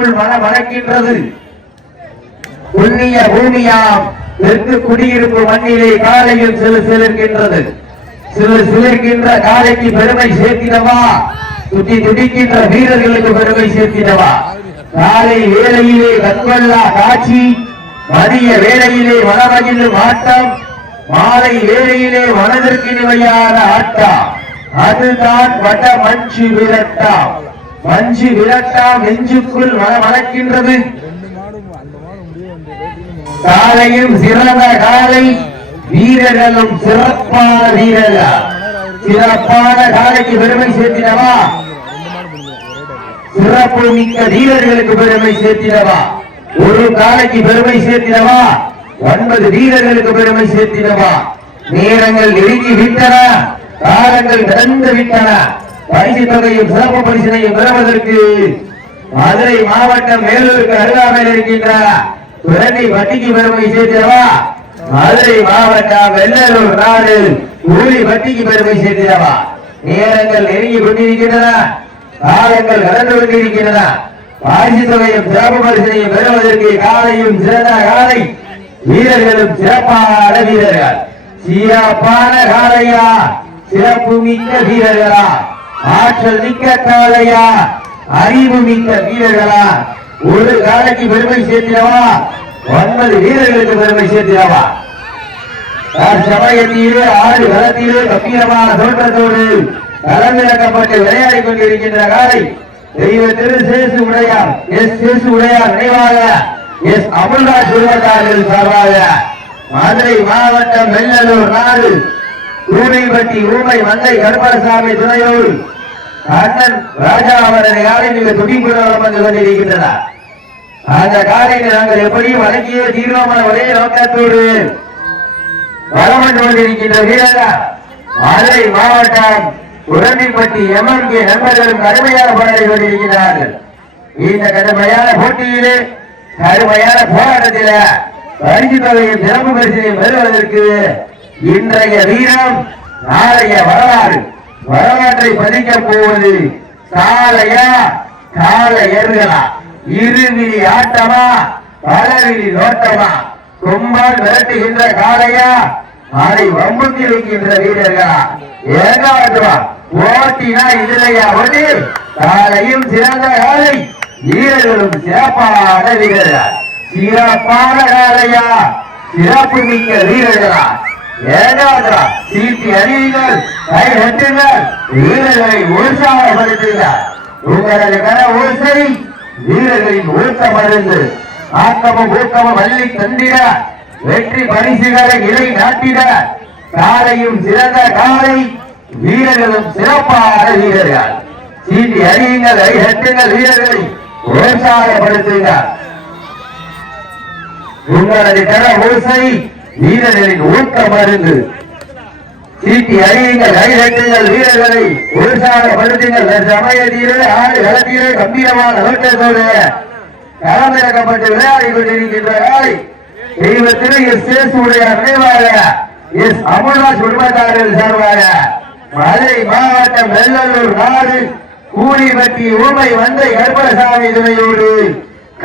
நெஞ்சுக்குள் மனமணக்கின்றது. புண்ணிய பூமியாம் தெற்கு குடியிருப்பு மண்ணிலே காலையில் சிலிர்க்கின்றது. சிலிர்க்கின்ற காலைக்கு பெருமை சேர்த்திடவா, துட்டி துடிக்கின்ற வீரர்களுக்கு பெருமை சேர்த்திடவா. காலை வேளையிலே கண்கொள்ளா காட்சி, மதிய வேளையிலே மனமகிழும் ஆட்டம், மாலை வேளையிலே மனதிற்கு நிவையான ஆட்டம். அதுதான் வட மஞ்சு விரட்டா. மஞ்சு விரட்டா நெஞ்சுக்குள் மனமணக்கின்றது. காலையும் சிறந்த காலை, வீரர்களும் சிறப்பான வீரர்கள். சிறப்பான காலைக்கு பெருமை சேர்த்திடவா, சிறப்பு மிக்க வீரர்களுக்கு பெருமை சேர்த்திடவா. ஒரு காலைக்கு பெருமை சேர்த்திடவா, 9 வீரர்களுக்கு பெருமை சேர்த்திடவா. நேரங்கள் நெருங்கி விட்டன, காலங்கள் கடந்து விட்டன. பரிசு தொகையும் சிறப்பு பரிசினையும் பெறுவதற்கு மதுரை மாவட்டம் மேலூருக்கு அருகாமையில் இருக்கின்ற துறவி வட்டிக்கு பெருமை சேர்த்திடவா. மதுரை மாவட்டம் வெள்ளலூர் நாடு ஊழி வட்டிக்கு பெருமை சேர்த்திடவா. நேரங்கள் நெருங்கி கொண்டிருக்கின்றன, காலங்கள் கடந்து கொண்டிருக்கின்றன. பரிசு தொகையும் சிறப்பு பரிசினையும் பெறுவதற்கு காலையும் சிறந்த காலை, வீரர்களும் சிறப்பான வீரர்கள். சிறப்பான காலையா, சிறப்பு மிக்க வீரர்களா, ஆற்றல் மிக்க காலையா, அறிவு மிக்க வீரர்களா. ஒரு காலைக்கு பெருமை சேர்த்திடவா, 9 வீரர்களுக்கு பெருமை சேர்த்திடவா. சமயத்திலே ஆடு களத்திலே கம்பீரமான தோற்றத்தோடு களமிறக்கப்பட்டு விளையாடி கொண்டிருக்கின்ற காலை தெய்வ திரு சேசு உடையார் சேசு உடையார் நினைவாக அமுல்ராஜ் குடும்பத்தார்கள் சார்பாக மதுரை மாவட்டம் வெள்ளலூர் நாடு ஊமைப்பட்டி ஊமை மந்தை கருப்பசாமி துணையோடு அண்ணன் ராஜா அவரது காலை மிக துடிப்புடன் வந்து கொண்டிருக்கின்றனர். அந்த காலையில் நாங்கள் எப்படியும் வழங்கிய தீர்மானம் ஒரே நோக்கத்தோடு வளம் வந்து கொண்டிருக்கின்ற வீரர்கள் மதுரை மாவட்டம் உடம்பிப்பட்டி MMK நண்பர்களும் கடுமையான போராடி கொண்டிருக்கிறார்கள். இந்த கடுமையான போட்டியிலே கடுமையான போராட்டத்தில் பரிசு தொகையும் சிறப்பு பரிசையும் பெறுவதற்கு இன்றைய வீரம் நாளைய வரலாற்றை பதிக்கப் போவது காலையா காலையர்களா, இருவிழி ஆட்டமா பலவிழி நோட்டமா, கொம்பால் விரட்டுகின்ற காலையா அதை வம்புக்கு வைக்கின்ற வீரர்களா, ஏகாவதுவா போட்டினா இதுலையா ஒன்று. காலையும் சிறந்த காலை, வீரர்களும் சிறப்பான வீரர்கள். சிறப்பான காலையா, சிறப்பு மிக்க வீரர்களா, ஏகாவதுவா சீட்டி அறிவிகள் கை வெட்டுங்கள், வீரர்களை உற்சாகப்படுத்துகிறார். உங்களது கர ஓசை வீரர்களின் ஊக்க மருந்து. ஆக்கமும் ஊக்கமும் வள்ளி தந்திட, வெற்றி பரிசுகளை இலை நாட்டிட. காலையும் சிறந்த காலை, வீரர்களும் சிறப்பான வீரர்கள். சீட்டி அறியுங்கள், கை வெட்டுங்கள், வீரர்களை உற்சாகப்படுத்துகிறார். உங்களது கர ஓசை வீரர்களின் ஊக்க மருந்து. சீட்டி அறியுங்கள், கைதட்டுங்கள், வீரர்களை உற்சாகப்படுத்துங்கள். சமயத்திலே ஆடு களத்திலே கம்பீரமான நோட்டத்தோடு களமிறக்கப்பட்டு விளையாடி கொண்டிருக்கின்ற காலை தெய்வத்திலே சேசு உடையார் நினைவாக அமுல்ராஜ் குடும்பத்தார்கள் சார்பாக மதுரை மாவட்டம் வெள்ளலூர் நாடு கூலிப்பட்டி ஊமை மந்தை கருப்பசாமி துணையோடு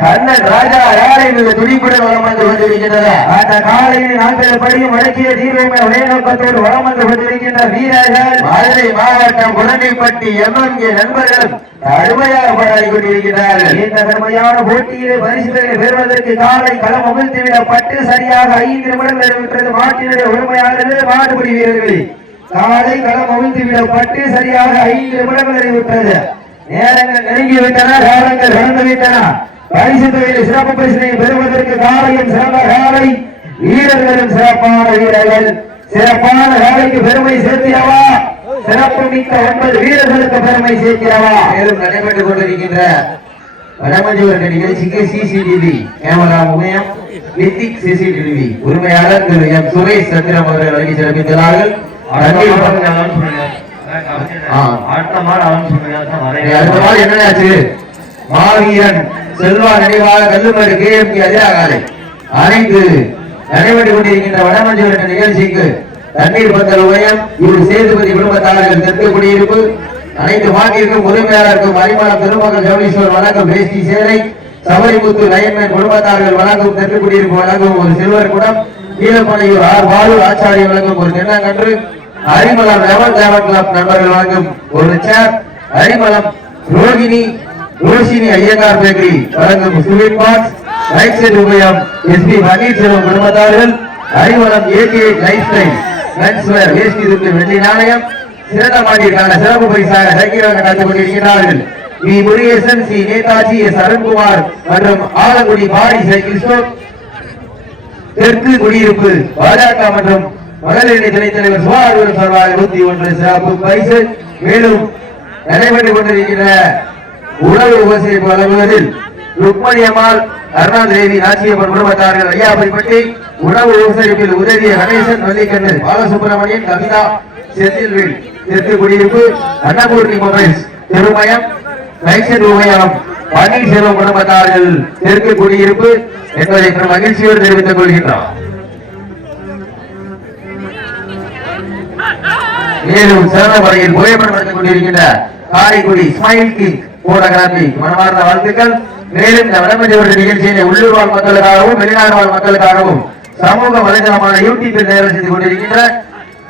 கண்ணன் ராஜா யாரை மிக துடிப்புடன் வளம் வந்து கொண்டிருக்கின்றன. அந்த காலையில் நாங்கள் படியும் வழக்கிய தீர்வுமை ஒரே நோக்கத்தோடு வளம் வந்து கொண்டிருக்கின்ற வீரர்கள் மதுரை மாவட்டம் குடண்டிப்பட்டி MMK நண்பர்கள் கடுமையாக போராடி கொண்டிருக்கிறார்கள். இந்த கடுமையான போட்டியிலே பரிசுகளை பெறுவதற்கு காலை களம் அமிழ்த்துவிடப்பட்டு சரியாக 5 நிமிடம் நிறைவேற்றது மாட்டினுடைய உரிமையாளர்கள் மாடுபிடி வீரர்கள். காலை களம் அமிழ்த்துவிடப்பட்டு சரியாக 5 நிமிடங்கள் நிறைவேற்றது. நேரங்கள் நெருங்கிவிட்டன, காலங்கள் கடந்து விட்டன. பரிசு தொகையில் சிறப்பு பரிசினை பெறுவதற்கு காலையும் சிறந்த காலை, வீரர்களும் சிறப்பான வீரர்கள். சிறப்பான காலைக்கு பெருமை சேர்த்திடவா, சிறப்பு மிக்க 9 வீரர்களுக்கு பெருமை சேர்த்திடவா. மேலும் நடைபெற்றுக் கொண்டிருக்கின்ற வடமஞ்சூர் நிகழ்ச்சிக்கு CCTV கேமரா முனையம் நித்திக் CCTV உரிமையாளர் திரு M. சுரேஷ் சந்திரம் அவர்கள் வழங்கி சிறப்பித்தார்கள். என்னாச்சு மாவீரன் செல்வா நினைவாக கல்லுமேடு KMK அதிராகாலை அனைத்து நடைபெற்றுக் கொண்டிருக்கின்ற வடமஞ்சூர் என்ற நிகழ்ச்சிக்கு தண்ணீர் பந்தல் உபயம் இரு சேதுபதி குடும்பத்தாளர்கள் தெற்கு குடியிருப்பு அனைத்து மாட்டிற்கும் உரிமையாளருக்கும் அரிமானம் திருமகள் ஜவுளீஸ்வர் வணக்கம் வேஷ்டி சேலை சபரிமுத்து லயன்மேன் குடும்பத்தார்கள் வழங்கும் தெற்கு குடியிருப்பு வழங்கும் ஒரு சில்வர் குடம், கீழப்பனையூர் ஆர் பாலு ஆச்சாரி வழங்கும் ஒரு தென்னங்கன்று, அரிமளம் லெவன் கிளப் நண்பர்கள் வழங்கும் ஒரு சேர், அரிமளம் ரோஷினி ஐயங்கார் பேக்கரி வழங்கும் ஸ்வீட் பாக்ஸ், ரைட் சைடு உபயம் எஸ்பி பன்னீர்செல்வம் குடும்பத்தார்கள், Arimalam AK life style menswear வேஷ்டி துண்டு வெள்ளி நாணயம், சிறந்த மாட்டிற்கான சிறப்பு பரிசாக சைக்கிளாக நடந்து கொண்டிருக்கிறார்கள். V Murugesan, C Netaji, S Arunkumar மற்றும் ஆலங்குடி பாடி சைக்கிள் ஸ்டோர். தெற்கு குடியிருப்பு பாஜக மற்றும் மகளிரணி துணைத் தலைவர் சுகாதாரம் சார்பாக 101 சிறப்பு பரிசு. மேலும் நடைபெற்றுக் கொண்டிருக்கின்ற உணவு உபசரிப்பு வழங்குவதில் ருக்மணி அம்மாள், அருணாதேவி, நாச்சியம்மன் குடும்பத்தார்கள் ஐயாபுரிப்பட்டி, உணவு உபசரிப்பில் உதவிய கணேசன், வள்ளிக்கண்ணு, பாலசுப்ரமணியன், கவிதா, செந்தில்வேல். தெற்கு குடியிருப்பு அன்னபூர்ணி மொபைல்ஸ் திருமயம், லைசன் உபயம் பன்னீர்செல்வம் குடும்பத்தார்கள் தெற்கு குடியிருப்பு என்பதை மகிழ்ச்சியோடு தெரிவித்துக் கொள்கின்றோம். மேலும் சிறந்த முறையில் புகைப்படம் எடுத்துக் கொண்டிருக்கின்ற காரைக்குடி ஸ்மைல் கிங் போட்டோகிராபி மனமார்ந்த வாழ்த்துக்கள். மேலும் இந்த வடமஞ்சு நிகழ்ச்சியை உள்ளூர் வாழ் மக்களுக்காகவும் வெளிநாடு வாழ் மக்களுக்காகவும் சமூக வலைதளமான யூடியூபில் நேரம் செய்து கொண்டிருக்கின்ற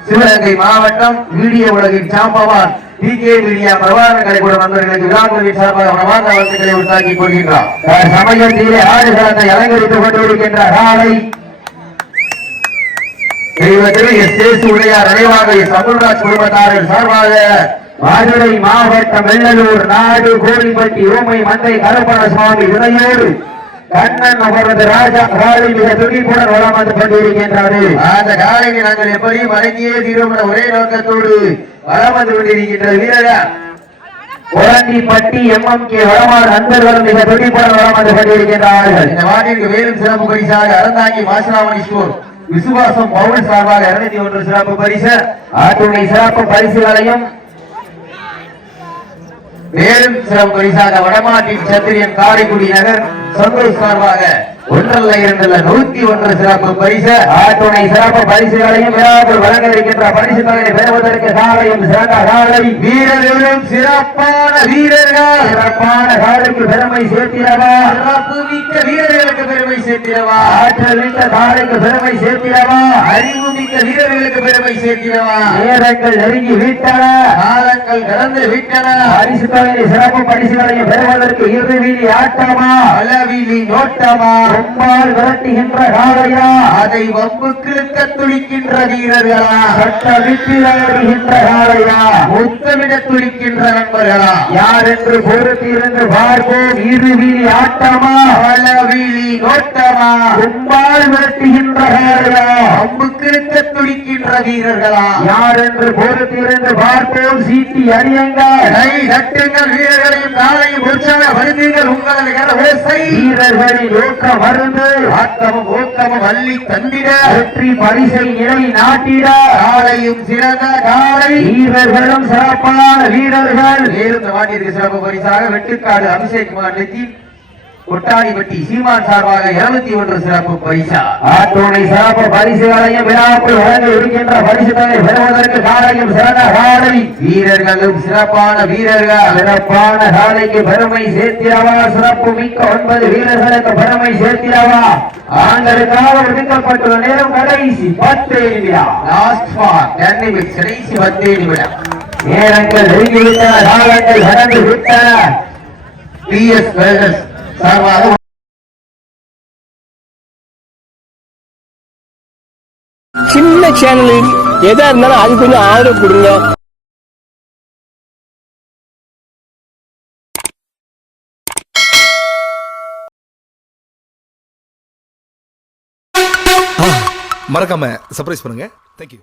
சிவகங்கை மாவட்டம் வீடியோ உலகின் சாம்பவான் பிகே மீடியா பிரபாகர கலைக்கூட நண்பர்களுக்கு விழாக்களின் சார்பாக மனமார்ந்த வாழ்த்துக்களை உண்டாக்கிக் கொள்கின்றார். சமயத்திலே ஆடுகளத்தை அலங்கரித்துக் கொண்டிருக்கின்ற காலை உடையார் நினைவாக சமுல்ராஜ் குடும்பத்தாரின் சார்பாக மதுரை மாவட்டம் வெள்ளலூர் நாடு கோரிப்பட்டி ஊமை மந்தை கருப்பண சுவாமி துணையோடு கண்ணன் அவரது ராஜா காலை மிக துணிப்புடன் வளம் வந்து கொண்டிருக்கின்றாரு. அந்த காலையை நாங்கள் எப்படியும் வழங்கியே தீரும் ஒரே நோக்கத்தோடு வளம் வந்து கொண்டிருக்கின்ற வீரர் குரண்டிப்பட்டி MMK வளமான நண்பர்களும் மிக துணிப்புடன் வளம் வந்து கொண்டிருக்கின்றார்கள். இந்த வாட்டிற்கு மேலும் சிறப்பு பரிசாக அறந்தாங்கி மாசிராமணி ஸ்டோர் விசுவாசம் பவுல் சார்பாக 201 சிறப்பு பரிசு, ஆட்டுணை சிறப்பு பரிசுகளையும் மேலும் சிறப்பு பரிசாக வடமாட்டின் சத்திரியன் காரைக்குடி நகர் சந்தோஷ் சார்பாக 101 சிறப்பு பரிசு, ஆட்டுணை சிறப்பு பரிசுகளையும் விழாக்கள் வழங்க இருக்கின்ற பரிசு தொகையை பெறுவதற்கு காலையும் சிறந்த காலை வீரர்களும் சிறப்பான வீரர்கள் சிறப்பான காலைக்கு பெருமை சேர்த்திடவா, சிறப்பு மிக்க வீரர்களுக்கு பெருமை சேர்த்திடவா, ஆற்றல் மிக்க காலைக்கு பெருமை சேர்த்திடவா, அறிவு மிக்க வீரர்களுக்கு பெருமை சேர்த்திடவா. நேரங்கள் நெருங்கி விட்டன, காலங்கள் கடந்து விட்டன. பரிசு தொகையை சிறப்பு பரிசுகளையும் பெறுவதற்கு இறுதியில் ஆட்டமா அளவிலி நோட்டமா கொம்பால் விரட்டுகின்ற காளையா, அதை வம்புக்கு இழுக்க துடிக்கின்ற வீரர்களா, சட்ட விட்டிடுகின்ற காளையா, முத்தமிட துடிக்கின்ற நண்பர்களா, யார் என்று பொறுத்திருந்து பார்ப்போம். இருவீழி ஆட்டமா பலவீழி நோட்டமா கொம்பால் விரட்டுகின்ற காளையா, வம்புக்கு இழுக்க துடிக்கின்ற வீரர்களா, யார் என்று பொறுத்திருந்து பார்ப்போம். சீட்டி அடியுங்கள், கை தட்டுங்கள், வீரர்களையும் காலையும் உற்சாகப்படுத்துங்கள். உங்களது வீரர்களின் ஊக்கம் மருந்து ஆக்கமும் ஊக்கமும் அள்ளி தந்திட வெற்றி பரிசை நிலை நாட்டிட காலையும் சிறந்த காலை வீரர்களும் சிறப்பான வீரர்கள். மேலும் வாட்டிற்கு சிறப்பு பரிசாக வெட்டுக்காடு அபிஷேக் குமார் நெத்தின் கொட்டாணிப்பட்டி சீமான் சார்பாக 201 சிறப்பு பரிசா, ஆட்டுணை சிறப்பு பரிசுகளையும் விழாக்குள் வழங்க இருக்கின்ற பரிசு தொகை பெறுவதற்கு காலையும் சிறந்த காலை வீரர்களும் சிறப்பான வீரர்கள் சிறப்பான காலைக்கு பெருமை சேர்த்திடவா, சிறப்பு மிக்க 9 வீரர்களுக்கு பெருமை சேர்த்திடவா. ஆண்களுக்காக ஒதுக்கப்பட்டுள்ள நேரம் கடைசி 10 நிமிடம், லாஸ்ட் ஃபார் 10 நிமிஷம், கடைசி 10 நிமிடம். நேரங்கள் நெருங்கிவிட்டன, காலங்கள் கடந்து விட்டன. PS வெல்னஸ் சார்பாக சின்ன சேனல் எதா இருந்தாலும் அது கொஞ்சம் ஆதரவு கொடுங்க. மறக்காம சர்ப்ரைஸ் பண்ணுங்க. தேங்க்யூ.